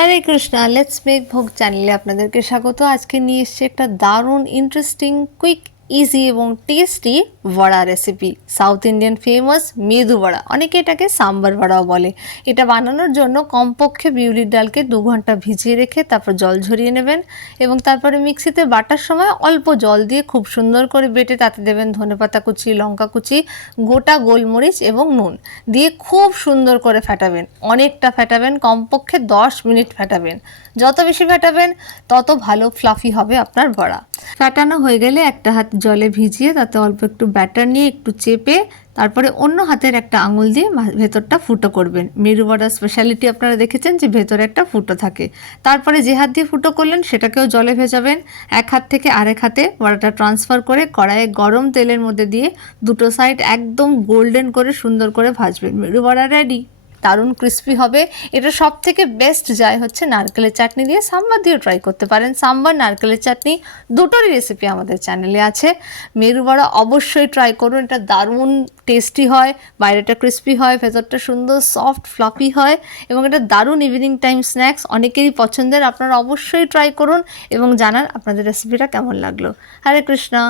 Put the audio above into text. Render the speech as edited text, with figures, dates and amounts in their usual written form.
Hare Krishna, let's make ভোগ চ্যানেলে আপনাদেরকে স্বাগত। আজকে নিয়ে এসেছি একটা দারুণ ইন্টারেস্টিং কুইক ইজি এবং টেস্টি বড়া recipe. South Indian famous medu বড়া, অনেকে এটাকে সাম্বার বড়াও বলে। এটা বানানোর জন্য কমপক্ষে বিউলির ডালকে 2 ঘন্টা ভিজিয়ে রেখে তারপর জল ঝরিয়ে নেবেন এবং তারপরে মিক্সিতে বাটার সময় অল্প জল দিয়ে খুব সুন্দর করে বেটে তাতে দেবেন ধনেপাতা কুচি, লঙ্কা কুচি, গোটা গোলমরিচ এবং নুন দিয়ে খুব সুন্দর করে ফেটাবেন। অনেকটা ফেটাবেন, কমপক্ষে 10 মিনিট ফেটাবেন। যত বেশি ফেটাবেন তত ভালো ফ্লাফি হবে আপনার বড়া। ফেটানো হয়ে গেলে একটা হাত জলে ভিজিয়ে তাতে অল্প একটু ব্যাটার নিয়ে একটু চেপে তারপরে অন্য হাতের একটা আঙুল দিয়ে ভেতরটা ফুটো করবেন। মেরু বড়ার স্পেশালিটি আপনারা দেখেছেন যে ভেতরে একটা ফুটো থাকে। তারপরে যে হাত দিয়ে ফুটো করলেন সেটাকেও জলে ভেজাবেন। এক হাত থেকে আরেক হাতে বড়াটা ট্রান্সফার করে কড়াইয়ে গরম তেলের মধ্যে দিয়ে দুটো সাইড একদম গোল্ডেন করে সুন্দর করে ভাজবেন। মেরু বড়া রেডি। দারুণ ক্রিস্পি হবে। এটা সব থেকে বেস্ট যায় হচ্ছে নারকেলের চাটনি দিয়ে। সাম্বার দিয়েও ট্রাই করতে পারেন। সাম্বার, নারকেলের চাটনি দুটোরই রেসিপি আমাদের চ্যানেলে আছে। মেরু বড়া অবশ্যই ট্রাই করুন। এটা দারুণ টেস্টি হয়, বাইরেটা ক্রিস্পি হয়, ভেতরটা সুন্দর সফট ফ্লাফি হয় এবং এটা দারুণ ইভিনিং টাইম স্ন্যাক্স, অনেকেরই পছন্দের। আপনারা অবশ্যই ট্রাই করুন এবং জানান আপনাদের রেসিপিটা কেমন লাগলো। হরে কৃষ্ণা।